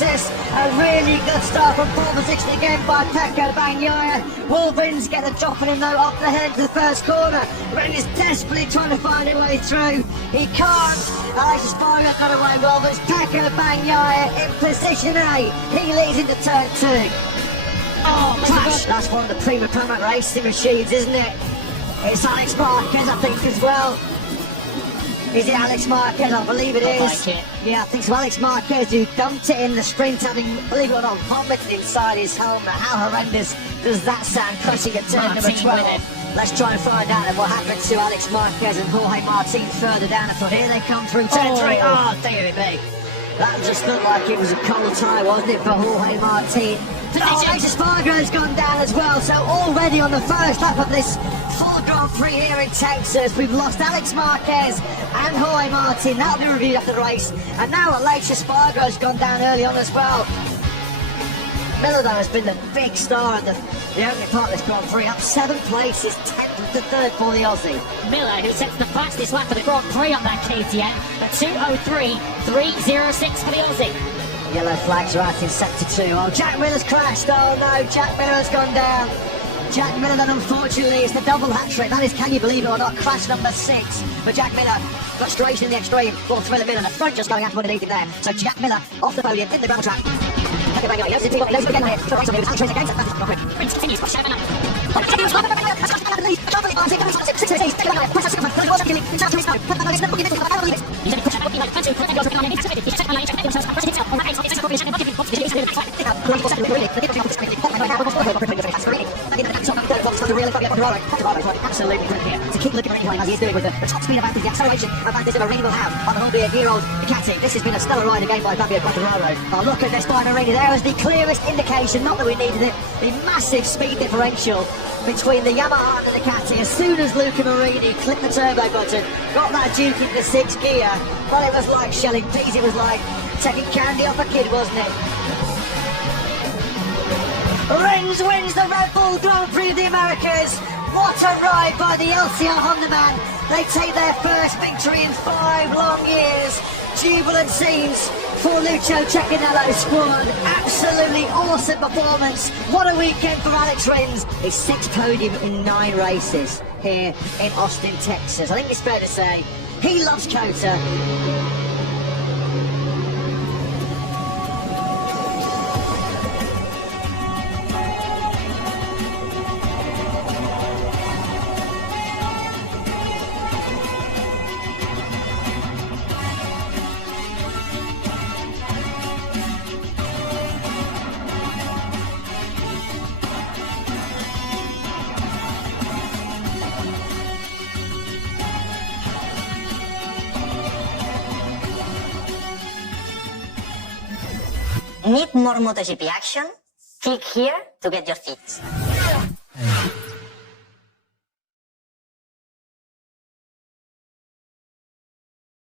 Texas. A really good start from pole position again by Pecco Bagnaia. Rins get the drop on him though up the head to the first corner. Rins is desperately trying to find a way through. He can't. Alex Rins got away well, but it's Pecco Bagnaia in position A. He leads into turn 2. Oh, crash! That's one of the prima promo racing machines, isn't it? It's Alex Marquez, I think, as well. Is it Alex Marquez? I believe it is. Like it. Yeah, I think so. Alex Marquez, who dumped it in the sprint, having, believe it or not, vomited inside his helmet. How horrendous does that sound, crushing at turn number 12? Let's try and find out what happened to Alex Marquez and Jorge Martin further down the front. Here they come through turn 3. Oh, dear me. That just looked like it was a cold tie, wasn't it, for Jorge Martin? Oh, Alex Espargaro's gone down as well, so already on the first lap of this full Grand Prix here in Texas, we've lost Alex Marquez and Jorge Martin. That'll be reviewed after the race. And now Alex Espargaro's gone down early on as well. Miller, though, has been the big star of the opening part of this Grand Prix, up 7 places, 10th to 3rd for the Aussie. Miller, who sets the fastest lap of the Grand Prix up that KTM, at 2:03.306 for the Aussie. Yellow flags right in sector 2. Oh, Jack Miller's crashed. Oh no, Jack Miller has gone down. Jack Miller then, unfortunately, it's the double hat-trick. That is, can you believe it or not, crash number 6 for Jack Miller. Frustration in the extreme for Thriller Miller. The front just going out from underneath him there. So Jack Miller off the podium in the gravel track. Rins continues, absolutely brilliant. To keep looking at him as he's doing with the top speed advantage, the acceleration advantage of Marini will have on the 100-year-old Ducati. This has been a stellar ride again by Fabio Quartararo. Oh, look at this by Marini. There is the clearest indication, not that we needed it, the massive speed differential between the Yamaha and the Ducati. As soon as Luca Marini clicked the turbo button, got that Duke into 6th gear, well, it was like shelling peas. It was like taking candy off a kid, wasn't it? Rins wins the Red Bull Grand Prix of the Americas. What a ride by the LCR Honda man. They take their first victory in 5 long years. Jubilant scenes for Lucio Cecchinello's squad. Absolutely awesome performance. What a weekend for Alex Rins. His 6th podium in 9 races here in Austin, Texas. I think it's fair to say he loves COTA. Need more MotoGP action? Click here to get your fix.